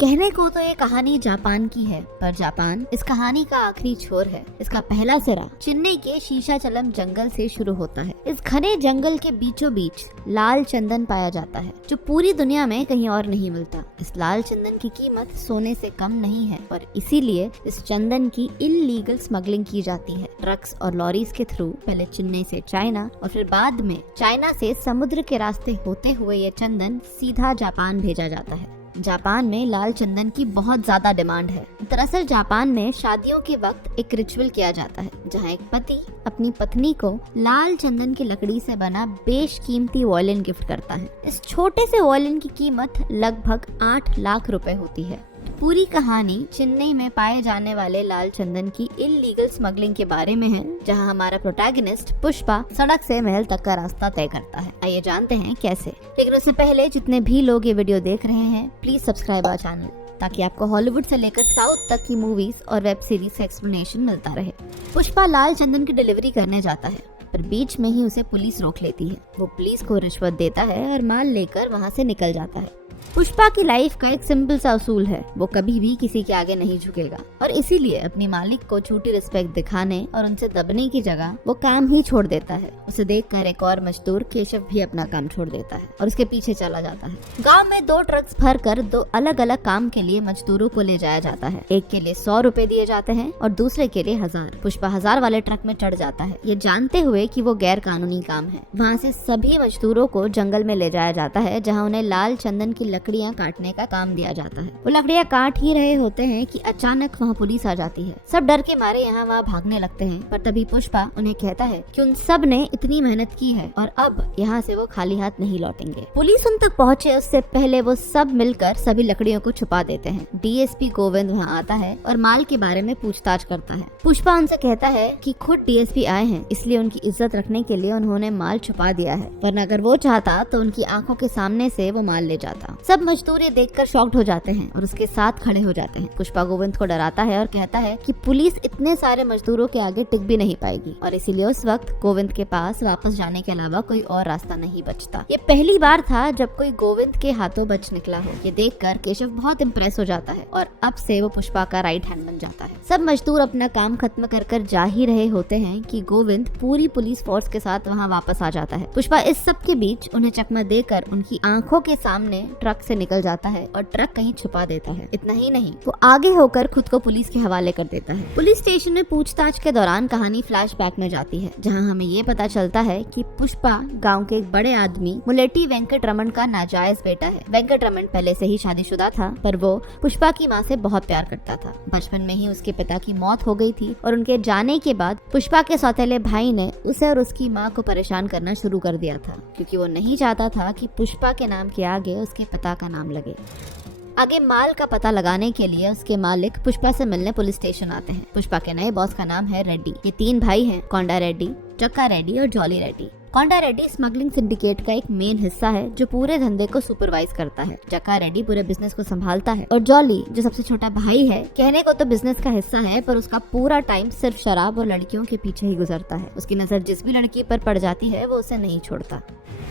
कहने को तो ये कहानी जापान की है, पर जापान इस कहानी का आखिरी छोर है। इसका पहला सिरा चेन्नई के शीशाचलम जंगल से शुरू होता है। इस घने जंगल के बीचों बीच लाल चंदन पाया जाता है, जो पूरी दुनिया में कहीं और नहीं मिलता। इस लाल चंदन की कीमत सोने से कम नहीं है और इसीलिए इस चंदन की इल्लीगल स्मगलिंग की जाती है। ट्रक्स और लॉरीज के थ्रू पहले चेन्नई से चाइना और फिर बाद में चाइना से समुद्र के रास्ते होते हुए ये चंदन सीधा जापान भेजा जाता है। जापान में लाल चंदन की बहुत ज्यादा डिमांड है। दरअसल जापान में शादियों के वक्त एक रिचुअल किया जाता है, जहां एक पति अपनी पत्नी को लाल चंदन की लकड़ी से बना बेशकीमती वॉयलिन गिफ्ट करता है। इस छोटे से वॉयलिन की कीमत लगभग 8 लाख रुपए होती है। पूरी कहानी चेन्नई में पाए जाने वाले लाल चंदन की इल्लीगल स्मगलिंग के बारे में है, जहां हमारा प्रोटैगनिस्ट पुष्पा सड़क से महल तक का रास्ता तय करता है। आइए जानते हैं कैसे। लेकिन उससे पहले जितने भी लोग ये वीडियो देख रहे हैं, प्लीज सब्सक्राइब आवर चैनल, ताकि आपको हॉलीवुड से लेकर साउथ तक की मूवीज और वेब सीरीज का एक्सप्लेनेशन मिलता रहे। पुष्पा लाल चंदन की डिलीवरी करने जाता है, पर बीच में ही उसे पुलिस रोक लेती है। वो पुलिस को रिश्वत देता है और माल लेकर वहाँ से निकल जाता है। पुष्पा की लाइफ का एक सिंपल सा असूल है, वो कभी भी किसी के आगे नहीं झुकेगा और इसीलिए अपनी मालिक को झूठी रिस्पेक्ट दिखाने और उनसे दबने की जगह वो काम ही छोड़ देता है। उसे देखकर एक और मजदूर केशव भी अपना काम छोड़ देता है और उसके पीछे चला जाता है। गांव में 2 ट्रक्स भरकर 2 अलग अलग काम के लिए मजदूरों को ले जाया जाता है। एक के लिए 100 रुपए दिए जाते हैं और दूसरे के लिए 1000। पुष्पा 1000 वाले ट्रक में चढ़ जाता है, ये जानते हुए कि वो गैर कानूनी काम है। वहाँ से सभी मजदूरों को जंगल में ले जाया जाता है, जहाँ उन्हें लाल चंदन की लकड़ियाँ काटने का काम दिया जाता है। वो लकड़ियाँ काट ही रहे होते हैं कि अचानक वहाँ पुलिस आ जाती है। सब डर के मारे यहाँ वहाँ भागने लगते हैं, पर तभी पुष्पा उन्हें कहता है कि उन सब ने इतनी मेहनत की है और अब यहाँ से वो खाली हाथ नहीं लौटेंगे। पुलिस उन तक पहुँचे उससे पहले वो सब मिलकर सभी लकड़ियों को छुपा देते हैं। डीएसपी गोविंद वहाँ आता है और माल के बारे में पूछताछ करता है। पुष्पा उनसे कहता है कि खुद डीएसपी आए हैं, इसलिए उनकी इज्जत रखने के लिए उन्होंने माल छुपा दिया है, वरना अगर वो चाहता तो उनकी आंखों के सामने से वो माल ले जाता। सब मजदूर ये देखकर शॉक्ड हो जाते हैं और उसके साथ खड़े हो जाते हैं। पुष्पा गोविंद को डराता है और कहता है कि पुलिस इतने सारे मजदूरों के आगे टिक भी नहीं पाएगी और इसीलिए उस वक्त गोविंद के पास वापस जाने के अलावा कोई और रास्ता नहीं बचता। ये पहली बार था जब कोई गोविंद के हाथों बच निकला हो। ये देखकर केशव बहुत इम्प्रेस हो जाता है और अब से वो पुष्पा का राइट हैंड बन जाता है। सब मजदूर अपना काम खत्म कर जा ही रहे होते हैं कि गोविंद पूरी पुलिस फोर्स के साथ वहाँ वापस आ जाता है। पुष्पा इस सब के बीच उन्हें चकमा देकर उनकी आंखों के सामने ट्रक से निकल जाता है और ट्रक कहीं छुपा देता है। इतना ही नहीं, वो आगे होकर खुद को पुलिस के हवाले कर देता है। पुलिस स्टेशन में पूछताछ के दौरान कहानी फ्लैशबैक में जाती है, जहां हमें ये पता चलता है कि पुष्पा गांव के एक बड़े आदमी मुलेटी वेंकट रमन का नाजायज बेटा है। वेंकट रमन पहले से ही शादीशुदा था, पर वो पुष्पा की माँ से बहुत प्यार करता था। बचपन में ही उसके पिता की मौत हो गई थी और उनके जाने के बाद पुष्पा के सौतेले भाई ने उसे और उसकी माँ को परेशान करना शुरू कर दिया था, क्योंकि वो नहीं चाहता था कि पुष्पा के नाम के आगे उसके पिता का नाम लगे। आगे माल का पता लगाने के लिए उसके मालिक पुष्पा से मिलने पुलिस स्टेशन आते हैं। पुष्पा के नए बॉस का नाम है रेड्डी। ये 3 भाई हैं, कोंडा रेड्डी, चक्का रेड्डी और जॉली रेड्डी। कोंडा रेड्डी स्मगलिंग सिंडिकेट का एक मेन हिस्सा है, जो पूरे धंधे को सुपरवाइज करता है। चक्का रेड्डी पूरे बिजनेस को संभालता है और जॉली, जो सबसे छोटा भाई है, कहने को तो बिजनेस का हिस्सा है, पर उसका पूरा टाइम सिर्फ शराब और लड़कियों के पीछे ही गुजरता है। उसकी नजर जिस भी लड़की पर पड़ जाती है वो उसे नहीं छोड़ता।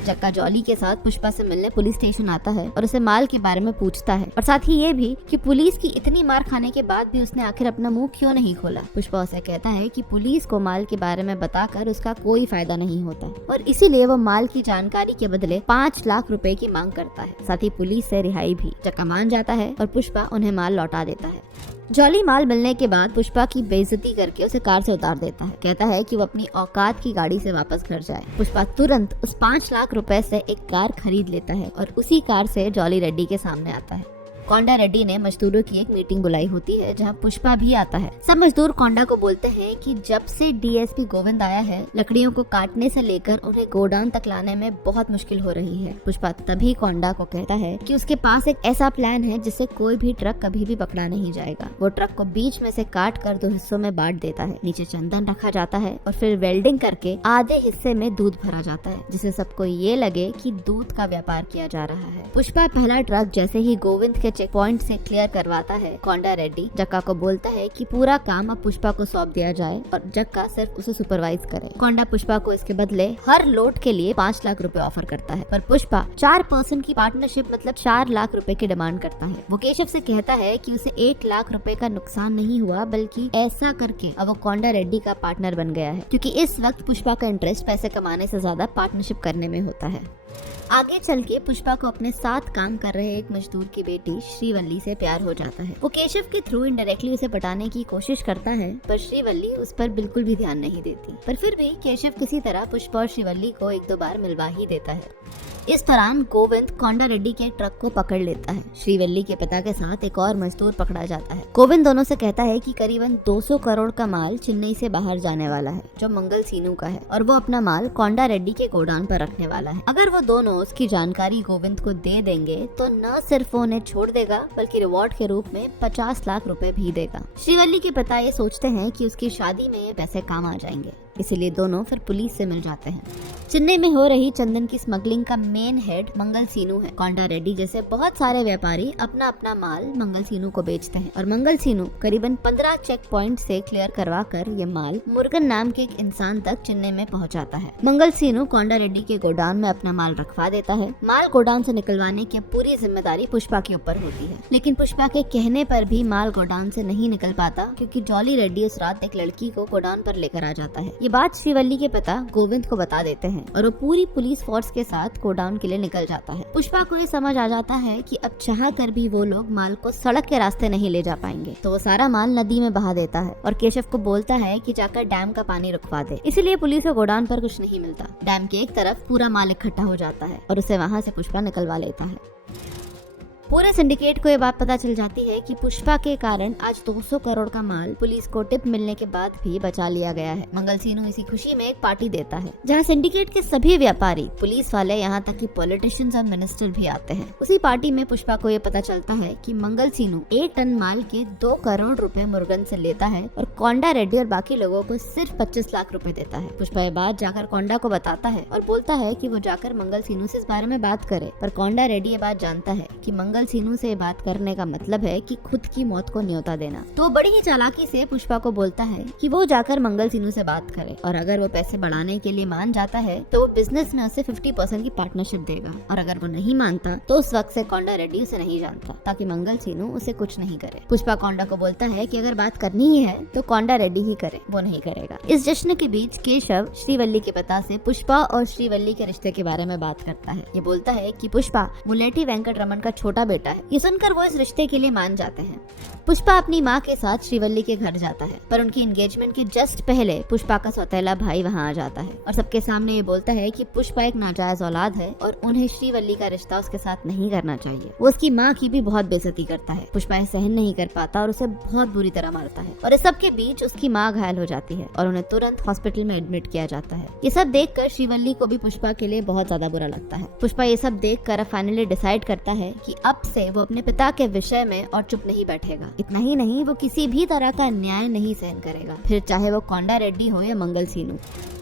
चक्का जॉली के साथ पुष्पा से मिलने पुलिस स्टेशन आता है और उसे माल के बारे में पूछता है, और साथ ही ये भी कि पुलिस की इतनी मार खाने के बाद भी उसने आखिर अपना मुंह क्यों नहीं खोला। पुष्पा उसे कहता है कि पुलिस को माल के बारे में बताकर उसका कोई फायदा नहीं होता और इसीलिए वो माल की जानकारी के बदले 5 लाख रुपए की मांग करता है, साथ ही पुलिस से रिहाई भी। चक्का मान जाता है और पुष्पा उन्हें माल लौटा देता है। जॉली माल मिलने के बाद पुष्पा की बेइज्जती करके उसे कार से उतार देता है। कहता है कि वो अपनी औकात की गाड़ी से वापस घर जाए। पुष्पा तुरंत उस 5 लाख रुपए से एक कार खरीद लेता है और उसी कार से जॉली रेड्डी के सामने आता है। कोंडा रेड्डी ने मजदूरों की एक मीटिंग बुलाई होती है, जहां पुष्पा भी आता है। सब मजदूर कोंडा को बोलते हैं कि जब से डीएसपी गोविंद आया है, लकड़ियों को काटने से लेकर उन्हें गोडाउन तक लाने में बहुत मुश्किल हो रही है। पुष्पा तभी कोंडा को कहता है कि उसके पास एक ऐसा प्लान है जिससे कोई भी ट्रक कभी भी पकड़ा नहीं जाएगा। वो ट्रक को बीच में से काट कर 2 हिस्सों में बांट देता है। नीचे चंदन रखा जाता है और फिर वेल्डिंग करके आधे हिस्से में दूध भरा जाता है, जिससे सबको ये लगे कि दूध का व्यापार किया जा रहा है। पुष्पा पहला ट्रक जैसे ही गोविंद के चेक पॉइंट से क्लियर करवाता है, कोंडा रेड्डी जक्का को बोलता है कि पूरा काम अब पुष्पा को सौंप दिया जाए और जक्का सिर्फ उसे सुपरवाइज करे। कोंडा पुष्पा को इसके बदले हर लोड के लिए 5 लाख रुपए ऑफर करता है, पर पुष्पा 4 पर्सन की पार्टनरशिप मतलब 4 लाख रुपए की डिमांड करता है। वो केशव से कहता है कि उसे 1 लाख रुपए का नुकसान नहीं हुआ, बल्कि ऐसा करके अब वो कोंडा रेड्डी का पार्टनर बन गया है, क्योंकि इस वक्त पुष्पा का इंटरेस्ट पैसे कमाने से ज्यादा पार्टनरशिप करने में होता है। आगे चल के पुष्पा को अपने साथ काम कर रहे एक मजदूर की बेटी श्रीवल्ली से प्यार हो जाता है। वो केशव के थ्रू इनडायरेक्टली उसे पटाने की कोशिश करता है, पर श्रीवल्ली उस पर बिल्कुल भी ध्यान नहीं देती। पर फिर भी केशव किसी तरह पुष्पा और श्रीवल्ली को 1-2 बार मिलवा ही देता है। इस दौरान गोविंद कोंडा रेड्डी के ट्रक को पकड़ लेता है। श्रीवल्ली के पिता के साथ एक और मजदूर पकड़ा जाता है। गोविंद दोनों से कहता है कि करीबन 200 करोड़ का माल चेन्नई से बाहर जाने वाला है, जो मंगल सीनू का है, और वो अपना माल कोंडा रेड्डी के गोडाउन पर रखने वाला है। अगर वो दोनों उसकी जानकारी गोविंद को दे देंगे तो न सिर्फ वो उन्हें छोड़ देगा, बल्कि रिवॉर्ड के रूप में 50 लाख रुपए भी देगा। श्रीवल्ली के पिता ये सोचते हैं कि उसकी शादी में ये पैसे काम आ जाएंगे, इसीलिए दोनों फिर पुलिस से मिल जाते हैं। चेन्नई में हो रही चंदन की स्मगलिंग का मेन हेड मंगल सीनू है। कोंडा रेड्डी जैसे बहुत सारे व्यापारी अपना अपना माल मंगल सीनू को बेचते हैं, और मंगल सीनू करीबन 15 चेक पॉइंट से क्लियर करवा कर ये माल मुरुगन नाम के एक इंसान तक चेन्नई में पहुंचाता है। मंगल सीनू कोंडा रेड्डी के गोडाउन में अपना माल रखवा देता है। माल गोडाउन से निकलवाने की पूरी जिम्मेदारी पुष्पा के ऊपर होती है, लेकिन पुष्पा के कहने पर भी माल गोडाउन से नहीं निकल पाता, क्योंकि जॉली रेड्डी उस रात एक लड़की को गोडाउन पर लेकर आ जाता है। ये बात श्रीवल्ली के पिता गोविंद को बता देते हैं, और वो पूरी पुलिस फोर्स के साथ गोडाउन के लिए निकल जाता है। पुष्पा को ये समझ आ जाता है कि अब चाह कर भी वो लोग माल को सड़क के रास्ते नहीं ले जा पाएंगे, तो वो सारा माल नदी में बहा देता है और केशव को बोलता है कि जाकर डैम का पानी रुकवा दे। इसीलिए पुलिस को गोडाउन पर कुछ नहीं मिलता। डैम के एक तरफ पूरा माल इकट्ठा हो जाता है और उसे वहाँ से पुष्पा निकलवा लेता है। पूरे सिंडिकेट को ये बात पता चल जाती है कि पुष्पा के कारण आज 200 करोड़ का माल पुलिस को टिप मिलने के बाद भी बचा लिया गया है। मंगल सीनू इसी खुशी में एक पार्टी देता है, जहां सिंडिकेट के सभी व्यापारी, पुलिस वाले, यहाँ तक कि पॉलिटिशियंस और मिनिस्टर भी आते हैं। उसी पार्टी में पुष्पा को ये पता चलता है कि मंगल सीनू 1 टन माल के 2 करोड़ रुपए मुरुगन से लेता है और कोंडा रेड्डी और बाकी लोगों को सिर्फ 25 लाख रुपए देता है। पुष्पा ये बात जाकर कोंडा को बताता है और बोलता है कि वो जाकर मंगल सीनू से इस बारे में बात करे, पर कोंडा रेड्डी ये बात जानता है कि मंगल सीनू से बात करने का मतलब है कि खुद की मौत को न्योता देना। तो बड़ी ही चालाकी से पुष्पा को बोलता है कि वो जाकर मंगल सीनू से बात करे, और अगर वो पैसे बढ़ाने के लिए मान जाता है तो वो बिजनेस में उसे 50% की पार्टनरशिप देगा, और अगर वो नहीं मानता तो उस वक्त से कोंडा रेड्डी उसे नहीं जानता, ताकि मंगल सीनू उसे कुछ नहीं करे। पुष्पा कोंडा को बोलता है कि अगर बात करनी ही है तो कोंडा रेड्डी ही करे, वो नहीं करेगा। इस जश्न के बीच केशव श्रीवल्ली के पिता से पुष्पा और श्रीवल्ली के रिश्ते के बारे में बात करता है। ये बोलता है कि पुष्पा मुलेठी वेंकट रमन का छोटा बेटा है। ये सुनकर वो इस रिश्ते के लिए मान जाते हैं। पुष्पा अपनी माँ के साथ श्रीवल्ली के घर जाता है, पर उनकी एंगेजमेंट के जस्ट पहले पुष्पा का सौतेला भाई वहाँ आ जाता है और सबके सामने ये बोलता है कि पुष्पा एक नाजायज औलाद है और उन्हें श्रीवल्ली का रिश्ता उसके साथ नहीं करना चाहिए। वो उसकी माँ की भी बहुत बेइज्जती करता है। पुष्पा ये सहन नहीं कर पाता और उसे बहुत बुरी तरह मारता है, और इस सब के बीच उसकी माँ घायल हो जाती है और उन्हें तुरंत हॉस्पिटल में एडमिट किया जाता है। ये सब देखकर श्रीवल्ली को भी पुष्पा के लिए बहुत ज्यादा बुरा लगता है। पुष्पा ये सब देखकर फाइनली डिसाइड करता है कि अब से वो अपने पिता के विषय में और चुप नहीं बैठेगा। इतना ही नहीं, वो किसी भी तरह का अन्याय नहीं सहन करेगा, फिर चाहे वो कोंडा रेड्डी हो या मंगल सीनू।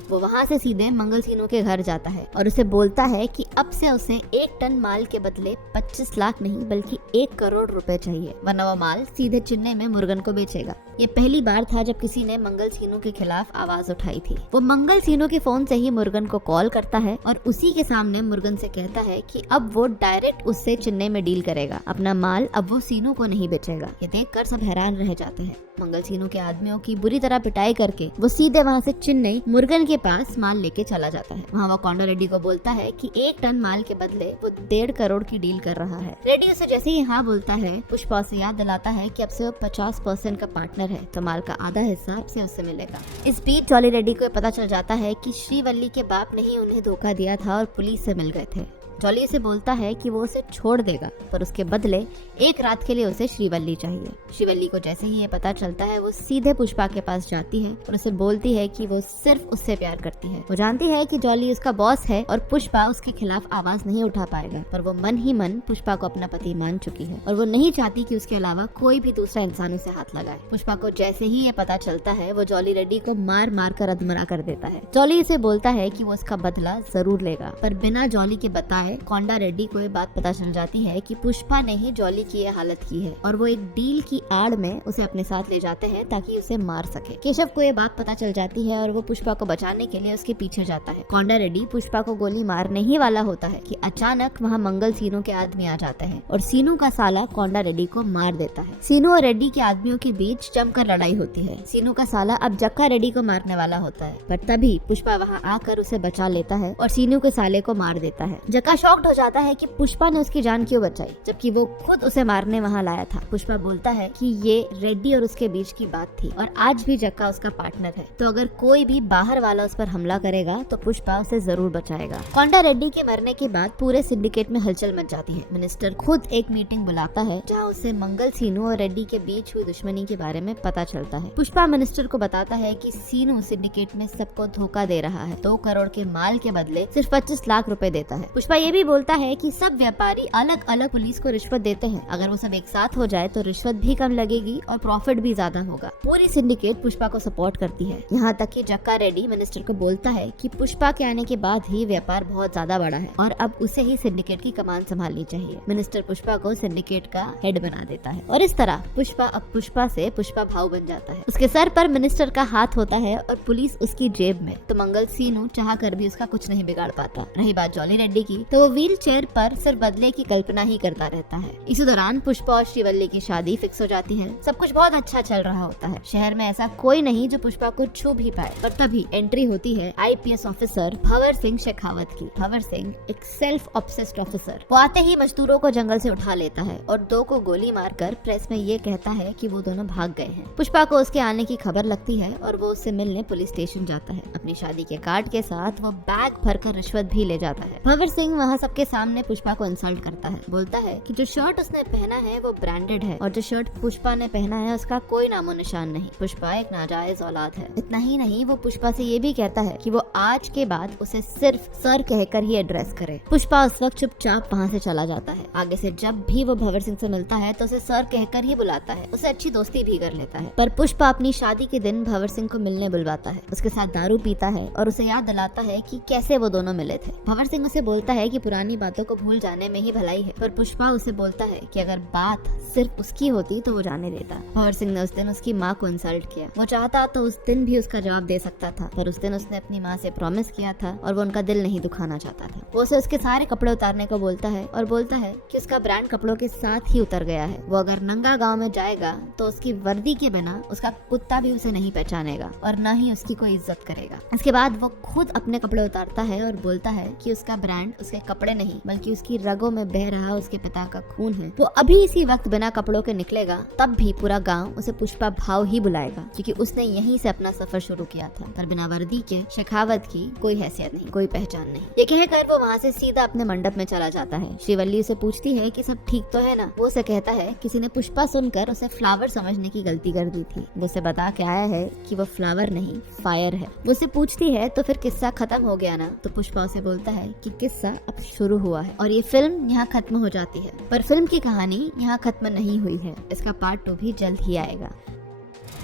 वो वहाँ से सीधे मंगल सीनू के घर जाता है और उसे बोलता है कि अब से उसे 1 टन माल के बदले 25 लाख नहीं बल्कि 1 करोड़ रुपए चाहिए, वरना वो माल सीधे चेन्नई में मुरुगन को बेचेगा। ये पहली बार था जब किसी ने मंगल सीनू के खिलाफ आवाज उठाई थी। वो मंगल सीनू के फोन से ही मुरुगन को कॉल करता है और उसी के सामने मुरुगन से कहता है कि अब वो डायरेक्ट उससे चेन्नई में डील करेगा, अपना माल अब वो सीनू को नहीं बेचेगा। ये देखकर सब हैरान रह जाते हैं। मंगल सीनू के आदमियों की बुरी तरह पिटाई करके वो सीधे वहाँ से चेन्नई मुरुगन के पास माल लेके चला जाता है। वहाँ वो कोंडा रेड्डी को बोलता है कि 1 टन माल के बदले वो 1.5 करोड़ की डील कर रहा है। रेड्डी उसे जैसे ही हाँ बोलता है, पुष्पा उसे याद दिलाता है कि अब से वो 50% का पार्टनर है, तो माल का आधा हिस्सा अब से उससे मिलेगा। इस बीच जॉली रेड्डी को पता चल जाता है कि श्रीवल्ली के बाप ने ही उन्हें धोखा दिया था और पुलिस से मिल गए थे। जॉली से बोलता है कि वो उसे छोड़ देगा, पर उसके बदले 1 रात के लिए उसे श्रीवल्ली चाहिए। श्रीवल्ली को जैसे ही ये पता चलता है, वो सीधे पुष्पा के पास जाती है और उसे बोलती है कि वो सिर्फ उससे प्यार करती है। वो जानती है कि जॉली उसका बॉस है और पुष्पा उसके खिलाफ आवाज नहीं उठा पाएगा, पर वो मन ही मन पुष्पा को अपना पति मान चुकी है और वो नहीं चाहती कि उसके अलावा कोई भी दूसरा इंसान उसे हाथ लगाए। पुष्पा को जैसे ही ये पता चलता है, वो जॉली रेड्डी को मार मार कर अधमरा कर देता है। जॉली इसे बोलता है कि वो उसका बदला जरूर लेगा, पर बिना जॉली के बताए आए कोंडा रेड्डी को ये बात पता चल जाती है कि पुष्पा ने ही जॉली की ये हालत की है और वो एक डील की आड़ में उसे अपने साथ ले जाते हैं ताकि उसे मार सके। केशव को ये बात पता चल जाती है और वो पुष्पा को बचाने के लिए उसके पीछे जाता है। कोंडा रेड्डी पुष्पा को गोली मारने ही वाला होता है कि अचानक वहाँ मंगल सीनू के आदमी आ जाते हैं और सीनू का साला कोंडा रेड्डी को मार देता है। सीनू और रेड्डी के आदमियों के बीच जमकर लड़ाई होती है। सीनू का साला अब जक्का रेड्डी को मारने वाला होता है, पर तभी पुष्पा वहाँ आकर उसे बचा लेता है और सीनू के साले को मार देता है। जक्का शॉक्ड हो जाता है कि पुष्पा ने उसकी जान क्यों बचाई, जबकि वो खुद उसे मारने वहाँ लाया था। पुष्पा बोलता है कि ये रेड्डी और उसके बीच की बात थी और आज भी जक्का उसका पार्टनर है, तो अगर कोई भी बाहर वाला उस पर हमला करेगा तो पुष्पा उसे जरूर बचाएगा। कोंडा रेड्डी के मरने के बाद पूरे सिंडिकेट में हलचल मच जाती है। मिनिस्टर खुद एक मीटिंग बुलाता है जहाँ उसे मंगल, सीनू और रेड्डी के बीच हुई दुश्मनी के बारे में पता चलता है। पुष्पा मिनिस्टर को बताता है कि सीनू सिंडिकेट में सबको धोखा दे रहा है, 2 करोड़ के माल के बदले सिर्फ 25 लाख रुपए देता है। पुष्पा ये भी बोलता है कि सब व्यापारी अलग अलग पुलिस को रिश्वत देते हैं, अगर वो सब एक साथ हो जाए तो रिश्वत भी कम लगेगी और प्रॉफिट भी ज्यादा होगा। पूरी सिंडिकेट पुष्पा को सपोर्ट करती है, यहाँ तक कि जक्का रेड्डी मिनिस्टर को बोलता है कि पुष्पा के आने के बाद ही व्यापार बहुत ज्यादा बढ़ा है और अब उसे ही सिंडिकेट की कमान संभालनी चाहिए। मिनिस्टर पुष्पा को सिंडिकेट का हेड बना देता है और इस तरह पुष्पा अब पुष्पा से पुष्पा भाव बन जाता है। उसके सर पर मिनिस्टर का हाथ होता है और पुलिस उसकी जेब में, तो मंगल सीनू चाह कर भी उसका कुछ नहीं बिगाड़ पाता। रही बात जॉली रेड्डी की, तो वो व्हील चेयर पर सिर्फ बदले की कल्पना ही करता रहता है। इसी दौरान पुष्पा और श्रीवल्ली की शादी फिक्स हो जाती है। सब कुछ बहुत अच्छा चल रहा होता है। शहर में ऐसा कोई नहीं जो पुष्पा को छू भी पाए, पर तभी एंट्री होती है IPS ऑफिसर भंवर सिंह शेखावत की। भंवर सिंह एक सेल्फ ऑब्सेस्ड ऑफिसर। वो आते ही मजदूरों को जंगल से उठा लेता है और 2 को गोली मारकर प्रेस में ये कहता है कि वो दोनों भाग गए हैं। पुष्पा को उसके आने की खबर लगती है और वो उससे मिलने पुलिस स्टेशन जाता है। अपनी शादी के कार्ड के साथ वो बैग भरकर रिश्वत भी ले जाता है। भंवर सिंह वहाँ सबके सामने पुष्पा को इंसल्ट करता है, बोलता है कि जो शर्ट उसने पहना है वो ब्रांडेड है और जो शर्ट पुष्पा ने पहना है उसका कोई नामो निशान नहीं। पुष्पा एक नाजायज औलाद है। इतना ही नहीं, वो पुष्पा से ये भी कहता है कि वो आज के बाद उसे सिर्फ सर कहकर ही एड्रेस करे। पुष्पा उस वक्त चुपचाप वहाँ से चला जाता है। आगे से जब भी वो भंवर सिंह से मिलता है तो उसे सर कहकर ही बुलाता है, उसे अच्छी दोस्ती भी कर लेता है। पर पुष्पा अपनी शादी के दिन भंवर सिंह को मिलने बुलवाता है, उसके साथ दारू पीता है और उसे याद दिलाता है कि कैसे वो दोनों मिले थे। भंवर सिंह उसे बोलता है कि पुरानी बातों को भूल जाने में ही भलाई है, पर पुष्पा उसे बोलता है कि अगर बात सिर्फ उसकी होती तो वो जाने देता। भंवर सिंह ने उस दिन उसकी माँ को इंसल्ट किया। वो चाहता तो उस दिन भी उसका जवाब दे सकता था, पर उस दिन उसने अपनी माँ से प्रॉमिस किया था और वो उनका दिल नहीं दुखाना चाहता था। वो उसे उसके सारे कपड़े उतारने को बोलता है और बोलता है कि उसका ब्रांड कपड़ों के साथ ही उतर गया है। वो अगर नंगा गांव में जाएगा तो उसकी वर्दी के बिना उसका कुत्ता भी उसे नहीं पहचानेगा और न ही उसकी कोई इज्जत करेगा। इसके बाद वो खुद अपने कपड़े उतारता है और बोलता है कि उसका ब्रांड उसके कपड़े नहीं बल्कि उसकी रगों में बह रहा उसके पिता का खून है। वो अभी इसी वक्त बिना कपड़ों के निकलेगा तब भी पूरा गांव उसे पुष्पा भाव ही बुलाएगा, क्योंकि उसने यहीं से अपना सफर शुरू किया था। पर बिना वर्दी के शेखावत की कोई हैसियत नहीं, कोई पहचान नहीं। ये कहकर वो वहाँ से सीधा अपने मंडप में चला जाता है। श्रीवल्ली उसे पूछती है कि सब ठीक तो है ना। वो उसे कहता है किसी ने पुष्पा सुनकर उसे फ्लावर समझने की गलती कर दी थी। वो उसे बता के आया है कि वो फ्लावर नहीं फायर है। वो उसे पूछती है तो फिर किस्सा खत्म हो गया ना, तो पुष्पा उसे बोलता है कि किस्सा अब शुरू हुआ है और ये फिल्म यहाँ खत्म हो जाती है। पर फिल्म की कहानी यहाँ खत्म नहीं हुई है, इसका पार्ट 2 भी जल्द ही आएगा।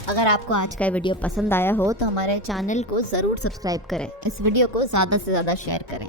अगर आपको आज का वीडियो पसंद आया हो तो हमारे चैनल को जरूर सब्सक्राइब करें, इस वीडियो को ज्यादा से ज्यादा शेयर करें।